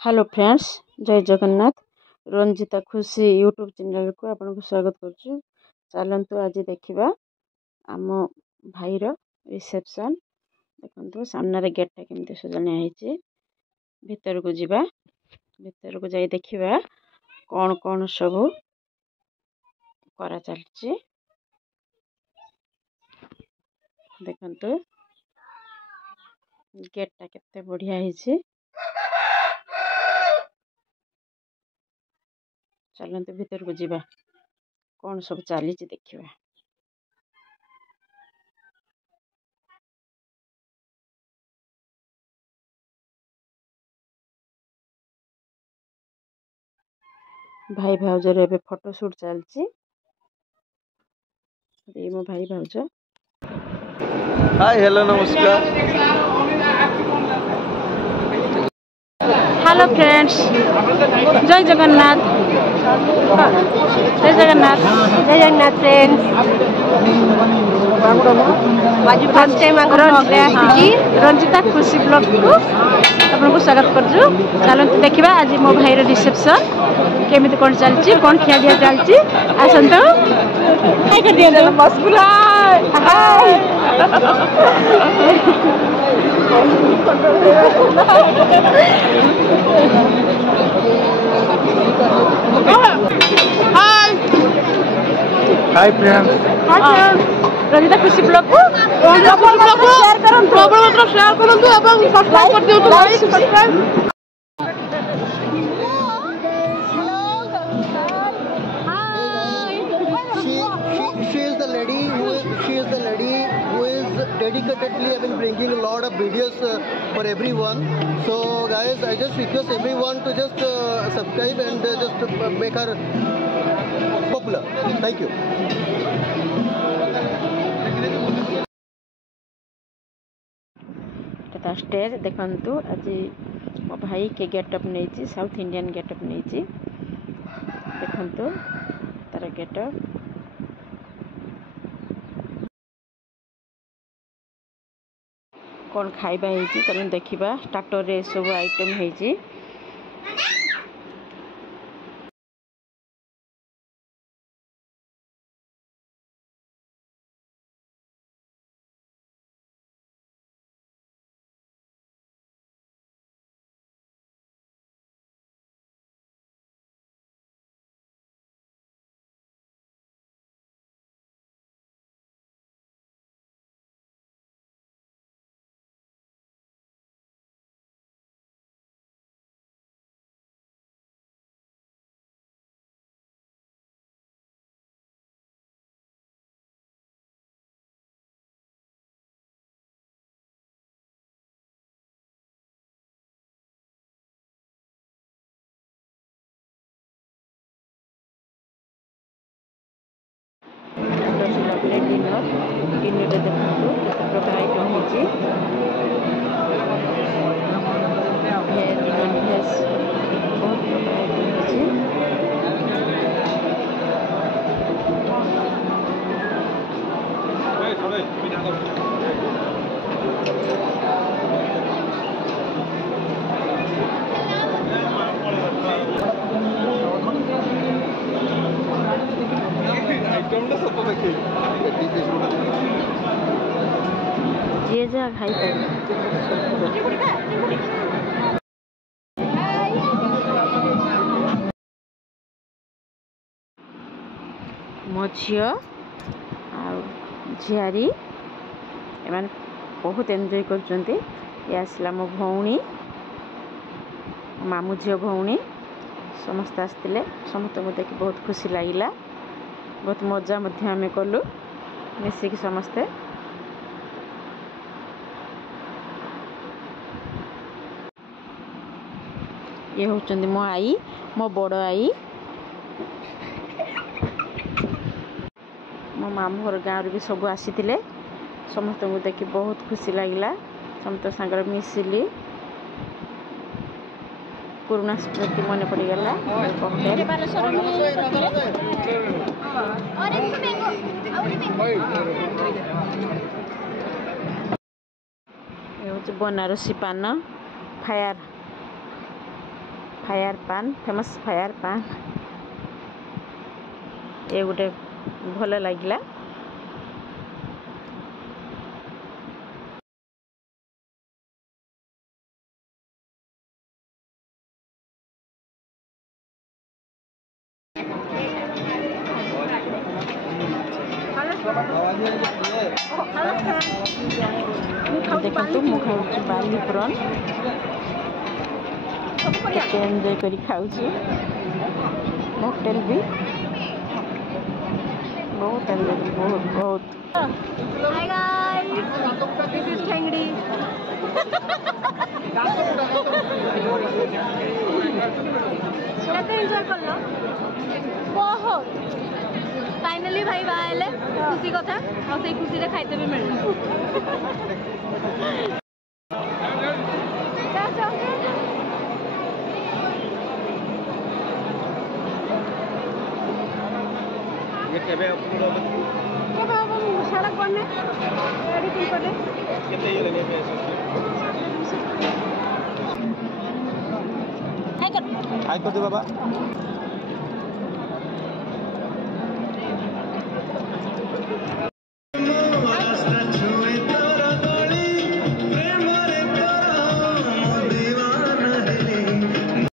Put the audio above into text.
Hello friends, जय जगन्नाथ। रंजिता खुशी YouTube channel को आपको स्वागत करुँ। चलतु आज देखा आम भाईर रिसेप्शन। देखो सामने गेटा केमती सजाई भीतर को जीवा, भीतर को जाई देखा कौन कौन सब करा चलछि। देखंतु गेटा केते बढ़िया है। चलते भीतर को जीवा कौन सब चली देखा। भाई भाउजर एबे फोटो शूट चलछि। मो भाई भाउज। हाय हेलो नमस्कार। हेलो फ्रेंड्स, जय जगन्नाथ। जय जगन्नाथ। जय जगन्नाथ फ्रेंड्स। आज फर्स्ट टाइम रंजिता खुशी ब्लॉग को आपको स्वागत करूँ। चलते देखा आज मो भाई रिसेप्शन केमी कौन चलती, कौन खिया दिया चलती। आसतु हाय कर दिया मस्कुला। Hi friends. रंजिता खुशी ब्लॉग को शेयर करूँ एवं सब्सक्राइब कर दियो। She is the lady who is dedicatedly bringing a lot of videos for everyone. So guys, I just request everyone to just subscribe and just make her popular. Thank you. Stage देखंतु आज मो भाई के getup नहीं, south Indian getup नहीं। देखंतु तार getup. कौन खाइबा है चलो देखा। स्टार्टर रे सब आइटम है। डिनर देखो केते प्रकार आइटम होची। भेज नॉन भेज बहुत प्रकार आइटम होची। जे जा खाई मो झी झियारी एम बहुत एंजॉय कर। आसला मो भौणी, मामू झील भौणी समस्त आसते। समस्त को देखी बहुत खुशी लगिला। बहुत मजा आम कलु मिसिकी समस्ते। ये होचंदी मो आई, मो बड़ आई। मो मामू घर गाँव भी सब आसी समस्त को देखी बहुत खुशी लगिला। समस्त सागर मिसिली पुराना स्मृति मन पड़गला। बनारसी पान फायर फायर पान फेमस फायर पान ये गोटे भल लगिला देखो मु खाऊँ बाली प्रॉन केते एंजॉय करी खाऊँ होटल भी बहुत एंजॉय बहुत बहुत Hi guys, this is Tengri. कैसे एंजॉय कर लो बहुत फाइनली भाई बाहर खुशी कथा और से खुशी रे खाइते भी मिलला ये केबे अपलोड केबे सड़क बनने एडिटिंग करले केते ये लेने पे हाय कर हाय कर दे बाबा